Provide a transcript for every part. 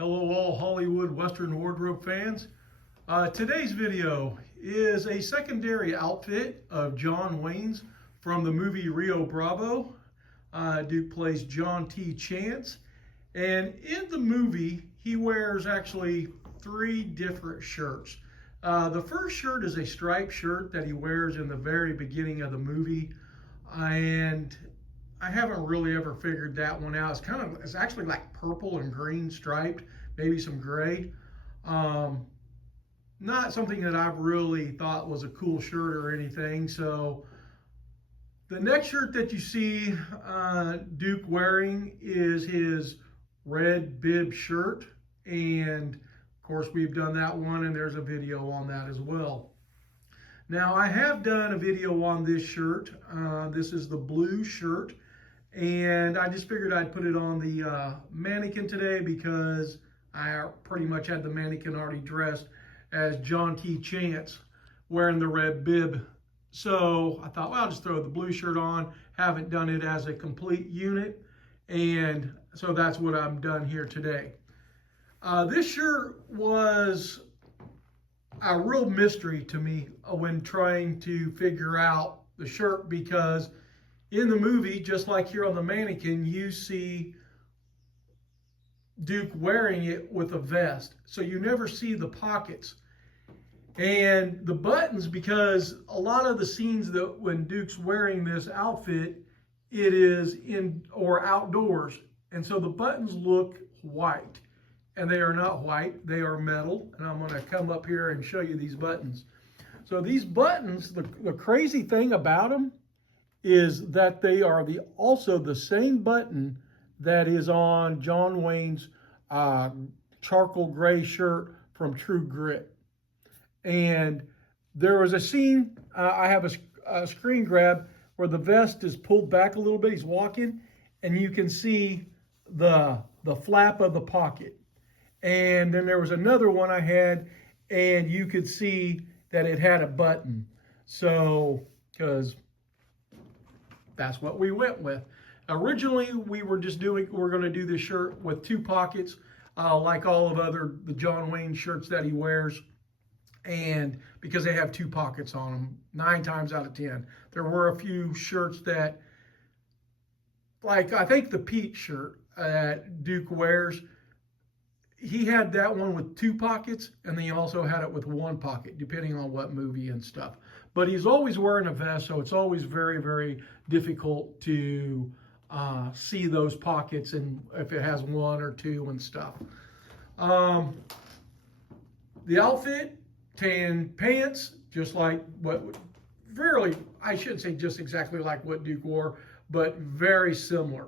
Hello all Hollywood Western Wardrobe fans. Today's video is a secondary outfit of John Wayne's from the movie Rio Bravo. Duke plays John T. Chance, and in the movie he wears actually three different shirts. The first shirt is a striped shirt that he wears in the very beginning of the movie, and I haven't really ever figured that one out. It's actually like purple and green striped, maybe some gray. Not something that I've really thought was a cool shirt or anything. So the next shirt that you see Duke wearing is his red bib shirt. And of course we've done that one, and there's a video on that as well. Now I have done a video on this shirt. This is the blue shirt. And I just figured I'd put it on the mannequin today because I pretty much had the mannequin already dressed as John T. Chance wearing the red bib. So I thought, well, I'll just throw the blue shirt on. Haven't done it as a complete unit. And so that's what I'm done here today. This shirt was a real mystery to me when trying to figure out the shirt, because in the movie, just like here on the mannequin, you see Duke wearing it with a vest. So you never see the pockets. And the buttons, because a lot of the scenes that when Duke's wearing this outfit, it is in or outdoors. And so the buttons look white. And they are not white, they are metal. And I'm gonna come up here and show you these buttons. So these buttons, the crazy thing about them is that they are also the same button that is on John Wayne's charcoal gray shirt from True Grit. And there was a scene, I have a screen grab where the vest is pulled back a little bit, he's walking, and you can see the flap of the pocket. And then there was another one I had, and you could see that it had a button. So, because that's what we went with. Originally, we're going to do this shirt with two pockets, like all of the John Wayne shirts that he wears. And because they have two pockets on them, 9 times out of 10. There were a few shirts that, like I think the Pete shirt that Duke wears, he had that one with 2 pockets, and then he also had it with 1 pocket, depending on what movie and stuff. But he's always wearing a vest, so it's always very, very difficult to see those pockets, and if it has 1 or 2 and stuff. The outfit, tan pants, just like I shouldn't say just exactly like what Duke wore, but very similar.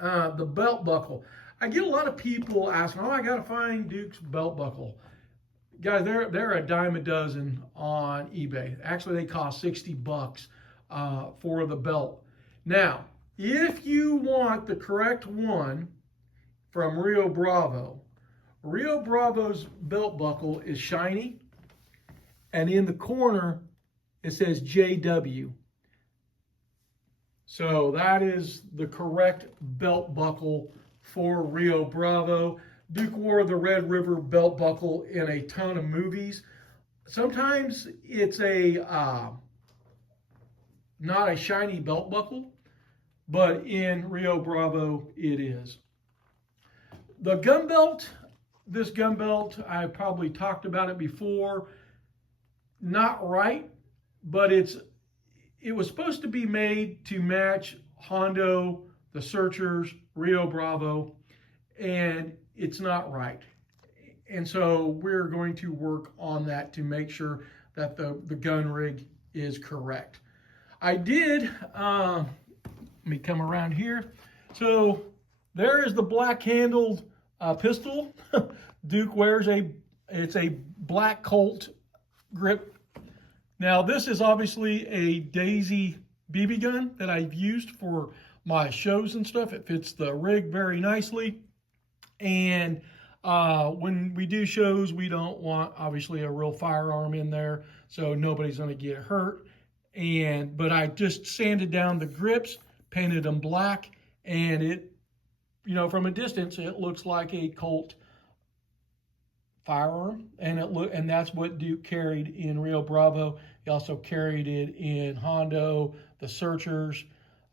The belt buckle. I get a lot of people asking, oh, I got to find Duke's belt buckle. Guys, they're a dime a dozen on eBay. Actually, they cost $60 for the belt. Now, if you want the correct one from Rio Bravo, Rio Bravo's belt buckle is shiny, and in the corner it says JW. So that is the correct belt buckle for Rio Bravo. Duke wore the Red River belt buckle in a ton of movies. Sometimes it's not a shiny belt buckle, but in Rio Bravo it is. The gun belt, this gun belt, I probably talked about it before. Not right, but it was supposed to be made to match Hondo, the Searchers, Rio Bravo, and it's not right. And so we're going to work on that to make sure that the gun rig is correct. I did, let me come around here. So there is the black handled pistol. Duke wears it's a black Colt grip. Now this is obviously a Daisy BB gun that I've used for my shows and stuff. It fits the rig very nicely. And when we do shows, we don't want obviously a real firearm in there, so nobody's going to get hurt. But I just sanded down the grips, painted them black, and it, from a distance, it looks like a Colt firearm, and that's what Duke carried in Rio Bravo. He also carried it in Hondo, the Searchers,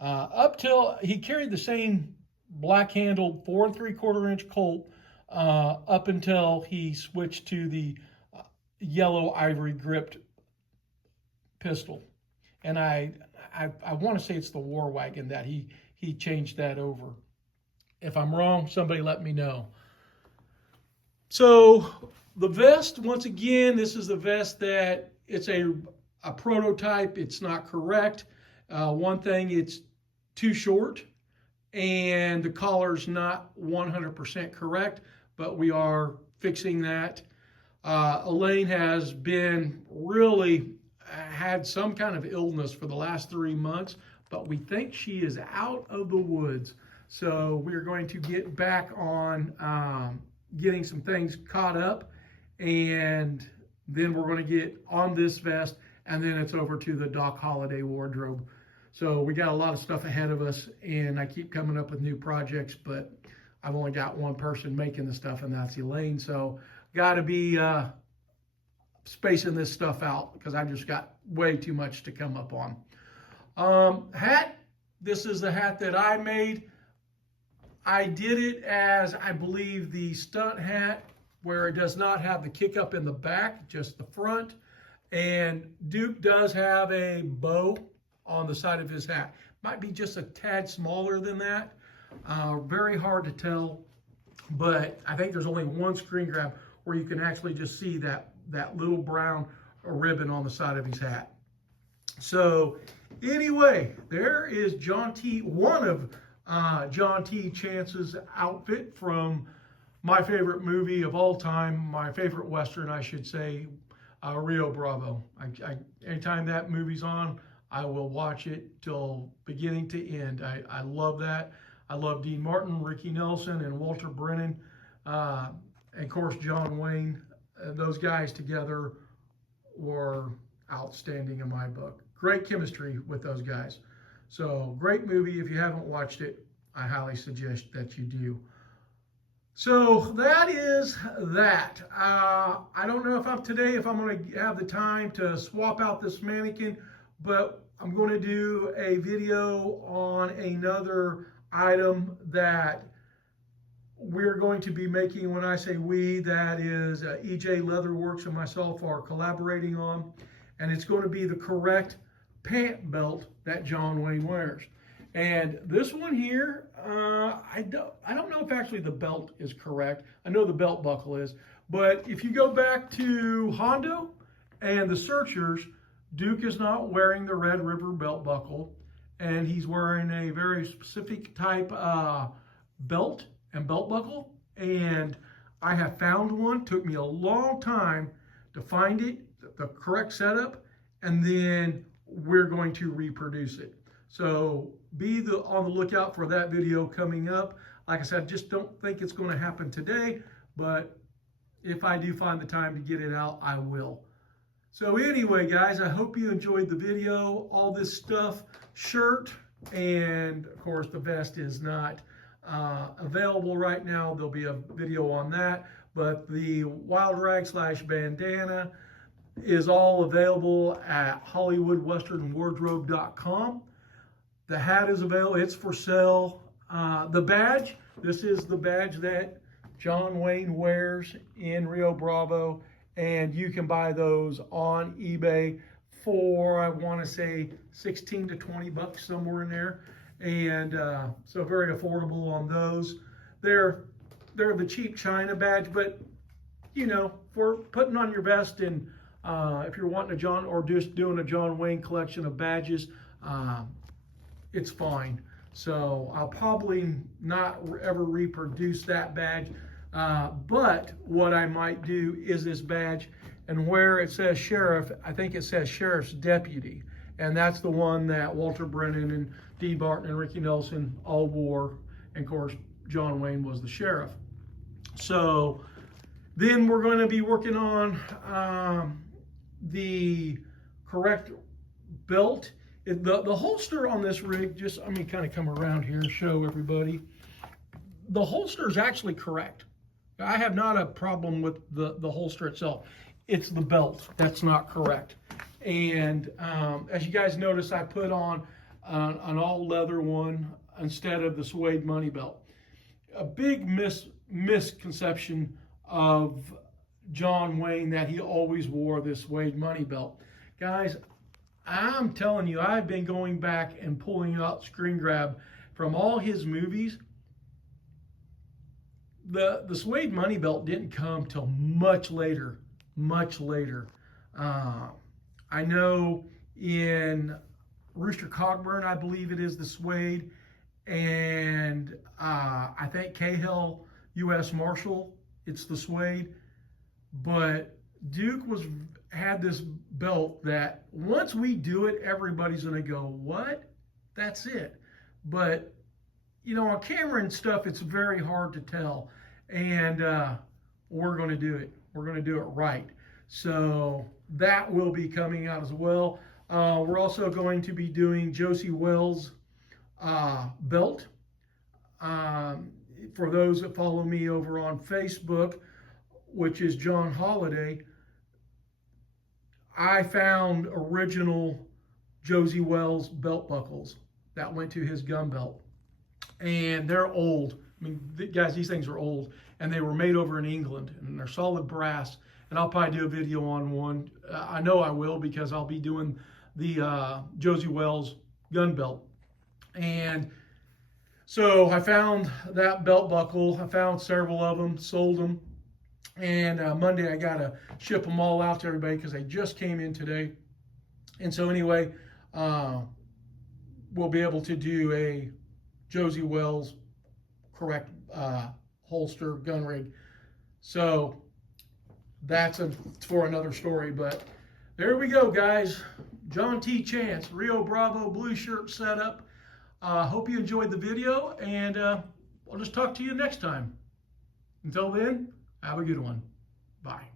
up till he carried the same black-handled 4 3/4-inch Colt up until he switched to the yellow ivory gripped pistol. And I want to say it's the War Wagon that he changed that over. If I'm wrong, somebody let me know. So the vest, once again, this is the vest that it's a prototype. It's not correct. One thing, it's too short, and the collar's not 100% correct, but we are fixing that. Elaine has been really had some kind of illness for the last 3 months, but we think she is out of the woods. So we're going to get back on getting some things caught up, and then we're going to get on this vest, and then it's over to the Doc Holliday wardrobe. So we got a lot of stuff ahead of us, and I keep coming up with new projects, but I've only got one person making the stuff, and that's Elaine. So got to be spacing this stuff out because I've just got way too much to come up on. Hat. This is the hat that I made. I did it as, I believe, the stunt hat, where it does not have the kick up in the back, just the front. And Duke does have a bow on the side of his hat. Might be just a tad smaller than that. Very hard to tell, but I think there's only one screen grab where you can actually just see that little brown ribbon on the side of his hat. So anyway, there is John T., one of John T. Chance's outfit from my favorite movie of all time, my favorite Western, I should say, Rio Bravo. Anytime that movie's on, I will watch it till beginning to end. I love that. I love Dean Martin, Ricky Nelson, and Walter Brennan, and of course John Wayne. Those guys together were outstanding in my book. Great chemistry with those guys. So great movie. If you haven't watched it, I highly suggest that you do. So that is that. I don't know if I'm going to have the time to swap out this mannequin, but I'm going to do a video on another item that we're going to be making. When I say we, that is EJ Leatherworks and myself are collaborating on, and it's going to be the correct pant belt that John Wayne wears. And this one here, I don't know if actually the belt is correct. I know the belt buckle is, but if you go back to Hondo and the Searchers, Duke is not wearing the Red River belt buckle, and he's wearing a very specific type belt and belt buckle. And I have found one. Took me a long time to find it, the correct setup, and then we're going to reproduce it. So be on the lookout for that video coming up. Like I said, I just don't think it's going to happen today, but if I do find the time to get it out, I will. So anyway, guys, I hope you enjoyed the video. All this stuff, shirt, and of course the vest is not available right now. There'll be a video on that, but the Wild Rag / bandana is all available at HollywoodWesternWardrobe.com. The hat is available. It's for sale. The badge, this is the badge that John Wayne wears in Rio Bravo, and you can buy those on eBay for, I want to say, 16 to 20 bucks, somewhere in there. And so very affordable on those. They're the cheap China badge, but you know, for putting on your vest, and if you're wanting or just doing a John Wayne collection of badges, it's fine. So I'll probably not ever reproduce that badge, but what I might do is this badge, and where it says sheriff, I think it says sheriff's deputy, and that's the one that Walter Brennan and Dean Martin and Ricky Nelson all wore, and of course John Wayne was the sheriff. So then we're going to be working on the correct belt. The holster on this rig, just, kind of come around here and show everybody. The holster is actually correct. I have not a problem with the holster itself. It's the belt that's not correct. And as you guys notice, I put on an all leather one instead of the suede money belt. A big misconception of John Wayne that he always wore this suede money belt. Guys, I'm telling you, I've been going back and pulling out screen grab from all his movies. The suede money belt didn't come till much later, much later. I know in Rooster Cogburn, I believe it is the suede, and I think Cahill U.S. Marshal, it's the suede. But Duke had this belt that once we do it, everybody's gonna go, what? That's it. But you know, on camera and stuff, it's very hard to tell. And we're gonna do it. We're gonna do it right. So that will be coming out as well. We're also going to be doing Josie Wells' belt. For those that follow me over on Facebook, which is John Holiday, I found original Josie Wells belt buckles that went to his gun belt. And they're old. I mean, guys, these things are old, and they were made over in England, and they're solid brass. And I'll probably do a video on one. I know I will, because I'll be doing the Josie Wells gun belt. And so I found that belt buckle. I found several of them, sold them. And Monday I got to ship them all out to everybody because they just came in today. And so anyway, we'll be able to do a Josie Wells correct holster gun rig. So that's for another story. But there we go, guys. John T. Chance, Rio Bravo blue shirt setup. Hope you enjoyed the video, and I'll just talk to you next time. Until then, have a good one. Bye.